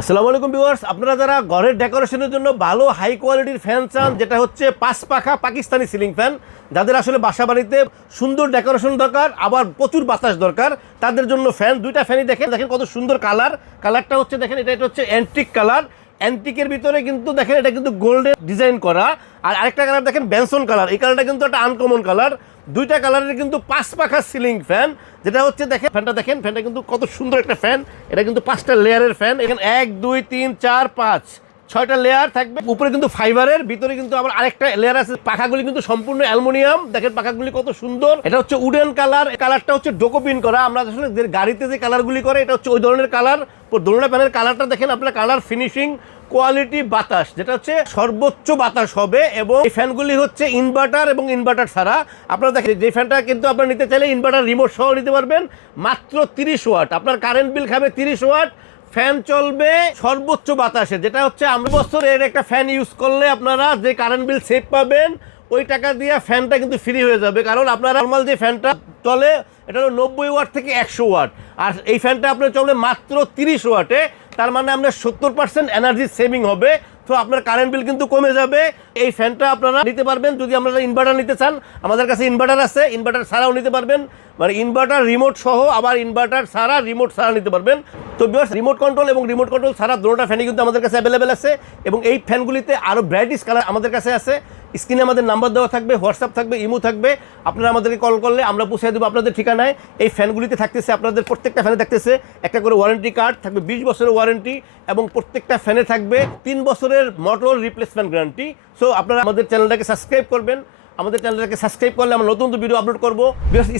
আসসালামু আলাইকুম ভিউয়ার্স, আপনারা যারা ঘরের ডেকোরেশনের জন্য ভালো হাই কোয়ালিটির ফ্যান চান, যেটা হচ্ছে 5 পাখা পাকিস্তানি সিলিং ফ্যান, যাদের আসলে বাসা বাড়িতে সুন্দর ডেকোরেশন দরকার আবার প্রচুর বাতাস দরকার, তাদের জন্য ফ্যান দুইটা ফ্যানই দেখেন কত সুন্দর কালারটা হচ্ছে দেখেন, এটা হচ্ছে অ্যান্টিক কালার। অ্যান্টিকের ভিতরে কিন্তু দেখেন এটা কিন্তু গোল্ডেন ডিজাইন করা। আর আরেকটা কালার দেখেন বেনসন কালার, এই কালারটা কিন্তু একটা আনকমন কালার। দুইটা কালারের কিন্তু 5 পাখা সিলিং ফ্যান, যেটা হচ্ছে দেখেন ফ্যানটা কিন্তু কত সুন্দর একটা ফ্যান। এটা কিন্তু 5টা লেয়ারের ফ্যান, এখানে 1 2 3 4 5 6টা লেয়ার থাকবে। উপরে কিন্তু ফাইবারের, ভিতরে কিন্তু আবার আরেকটা লেয়ার আছে। পাখাগুলি কিন্তু সম্পূর্ণ অ্যালুমিনিয়াম, দেখেন পাখাগুলি কত সুন্দর। এটা হচ্ছে উডেন কালার, কালারটা হচ্ছে ডোকোপিন করা। আমরা আসলে যে গাড়িতে যে কালারগুলি করে এটা হচ্ছে ওই ধরনের কালার। দোলনা ফ্যানের কালারটা দেখেন আপনার, কালার ফিনিশিং কোয়ালিটি বাতাস, যেটা হচ্ছে সর্বোচ্চ বাতাস হবে। এবং এই ফ্যানগুলি হচ্ছে ইনভার্টার এবং ইনভার্টার ছাড়া। আপনারা দেখেন যে ফ্যানটা কিন্তু আপনারা নিতে চাইলে ইনভার্টার রিমোট সহ নিতে পারবেন, মাত্র 30 ওয়াট। আপনার কারেন্ট বিল খাবে 30 ওয়াট। ফ্যান চলবে সর্বোচ্চ বাতাসে, যেটা হচ্ছে আমরা বছরের একটা ফ্যান ইউজ করলে আপনারা যে কারেন্ট বিল সেভ পাবেন, ওই টাকা দিয়ে ফ্যানটা কিন্তু ফ্রি হয়ে যাবে। কারণ আপনারা নর্মাল যে ফ্যানটা চলে এটা হলো 90 ওয়াট থেকে 100 ওয়াট, আর এই ফ্যানটা আপনার চলে মাত্র 30 ওয়াটে। তার মানে আপনার 70% এনার্জি সেভিং হবে। তো আপনার কারেন্ট বিল কিন্তু কমে যাবে। এই ফ্যানটা আপনারা নিতে পারবেন যদি আপনারা ইনভার্টার নিতে চান, আমাদের কাছে ইনভার্টার আছে, ইনভার্টার ছাড়াও নিতে পারবেন, মানে ইনভার্টার রিমোট সহ, আবার ইনভার্টার ছাড়া রিমোট ছাড়া নিতে পারবেন। তো ভিউয়ার্স, রিমোট কন্ট্রোল এবং রিমোট কন্ট্রোল ছাড়া দুটোটা ফ্যানই কিন্তু আমাদের কাছে অ্যাভেলেবেল আছে। এবং এই ফ্যানগুলিতে আরও ব্রাইটিশ কালার আমাদের কাছে আছে। স্ক্রিনে আমাদের নাম্বার দেওয়া থাকবে, হোয়াটসঅ্যাপ থাকবে, ইমো থাকবে। আপনারা আমাদেরকে কল করলে আমরা পৌঁছে দেবো আপনাদের ঠিকানায়। এই ফ্যানগুলিতে থাকতেছে আপনাদের প্রত্যেকটা ফ্যানে থাকতেছে একটা করে ওয়ারেন্টি কার্ড থাকবে, 20 বছরের ওয়ারেন্টি, এবং প্রত্যেকটা ফ্যানে থাকবে 3 বছরের মোটর রিপ্লেসমেন্ট গ্যারান্টি। সো আপনারা আমাদের চ্যানেলটাকে সাবস্ক্রাইব করবেন। আমাদের চ্যানেলটাকে সাবস্ক্রাইব করলে আমরা নতুন ভিডিও আপলোড করবো।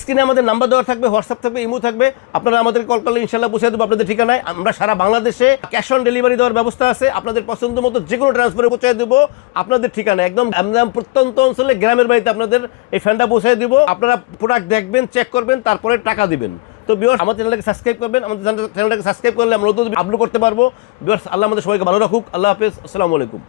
স্ক্রিনে আমাদের নাম্বার দেওয়া থাকবে, হোয়াটসঅ্যাপ থাকবে, ইমো থাকবে। আপনারা আমাদের কল করলে ইনশাল্লাহ পৌঁছে দেবো আপনাদের ঠিকানায়। আমরা সারা বাংলাদেশে ক্যাশ অন ডেলিভারি দেওয়ার ব্যবস্থা আছে। আপনাদের পছন্দ মতো যে কোনো ট্রান্সফারে পৌঁছে দেবো আপনাদের ঠিকানায়। একদম প্রত্যন্ত অঞ্চলে গ্রামের বাড়িতে আপনাদের এই ফ্যানটা পৌঁছে দিব। আপনারা প্রোডাক্ট দেখবেন, চেক করবেন, তারপরে টাকা দিবেন। তো ভিউয়ার্স, আমাদের চ্যানেলটাকে সাবস্ক্রাইব করবেন। আমাদের চ্যানেলটাকে সাবস্ক্রাইব করলে আমরা নতুন আপলোড করতে পারবো। ভিউয়ার্স, আল্লাহ আমাদের সবাইকে ভালো রাখুক। আল্লাহ হাফেজ, আসসালামু আলাইকুম।